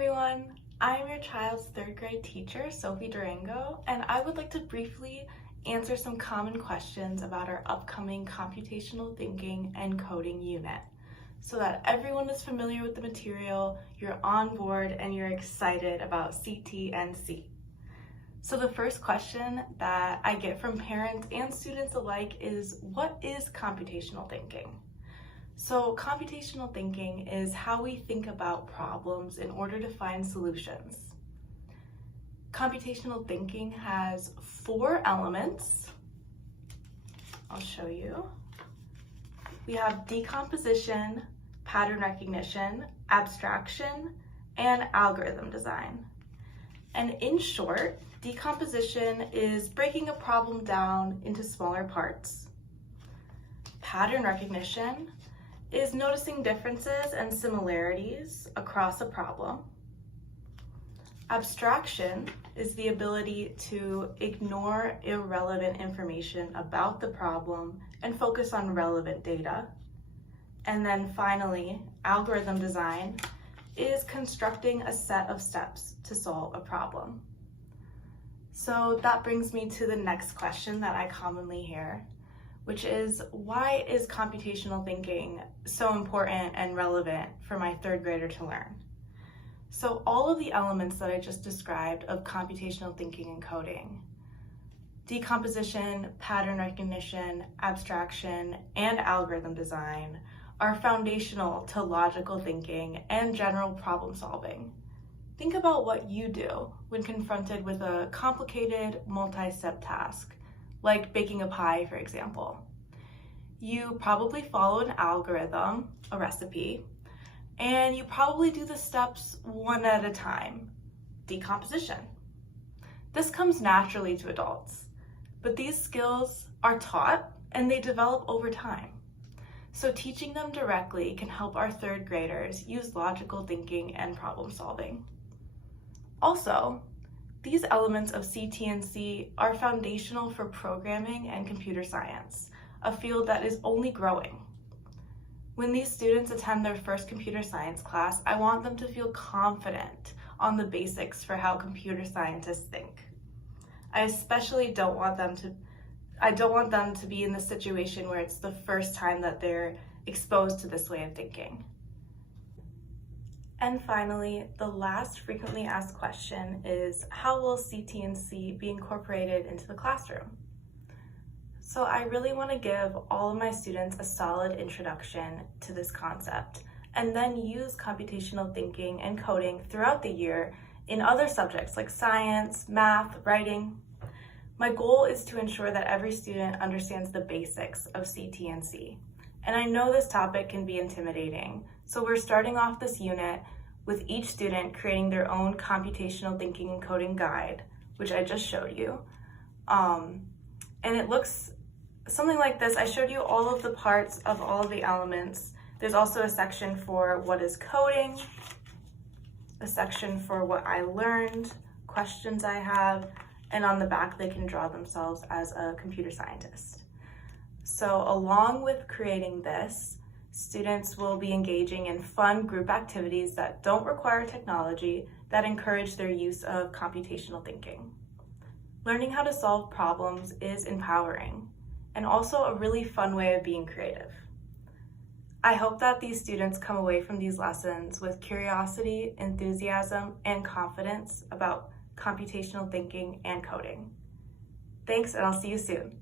everyone, I'm your child's third grade teacher, Sophie Durango, and I would like to briefly answer some common questions about our upcoming computational thinking and coding unit so that everyone is familiar with the material, you're on board, and you're excited about CT&C. So the first question that I get from parents and students alike is, what is computational thinking? So computational thinking is how we think about problems in order to find solutions. Computational thinking has 4 elements. I'll show you. We have decomposition, pattern recognition, abstraction, and algorithm design. And in short, decomposition is breaking a problem down into smaller parts. Pattern recognition is noticing differences and similarities across a problem. Abstraction is the ability to ignore irrelevant information about the problem and focus on relevant data. And then finally, algorithm design is constructing a set of steps to solve a problem. So that brings me to the next question that I commonly hear, which is, why is computational thinking so important and relevant for my third grader to learn? So all of the elements that I just described of computational thinking and coding, decomposition, pattern recognition, abstraction, and algorithm design are foundational to logical thinking and general problem solving. Think about what you do when confronted with a complicated multi-step task, like baking a pie, for example. You probably follow an algorithm, a recipe, and you probably do the steps one at a time. Decomposition. This comes naturally to adults, but these skills are taught and they develop over time. So teaching them directly can help our third graders use logical thinking and problem solving. Also, these elements of CT&C are foundational for programming and computer science, a field that is only growing. When these students attend their first computer science class, I want them to feel confident on the basics for how computer scientists think. I especially don't want them to be in the situation where it's the first time that they're exposed to this way of thinking. And finally, the last frequently asked question is, how will CT&C be incorporated into the classroom? So I really want to give all of my students a solid introduction to this concept, and then use computational thinking and coding throughout the year in other subjects like science, math, writing. My goal is to ensure that every student understands the basics of CT&C. And I know this topic can be intimidating, so we're starting off this unit with each student creating their own computational thinking and coding guide, which I just showed you. And it looks something like this. I showed you all of the parts of all of the elements. There's also a section for what is coding, a section for what I learned, questions I have, and on the back they can draw themselves as a computer scientist. So along with creating this, students will be engaging in fun group activities that don't require technology that encourage their use of computational thinking. Learning how to solve problems is empowering and also a really fun way of being creative. I hope that these students come away from these lessons with curiosity, enthusiasm, and confidence about computational thinking and coding. Thanks, and I'll see you soon.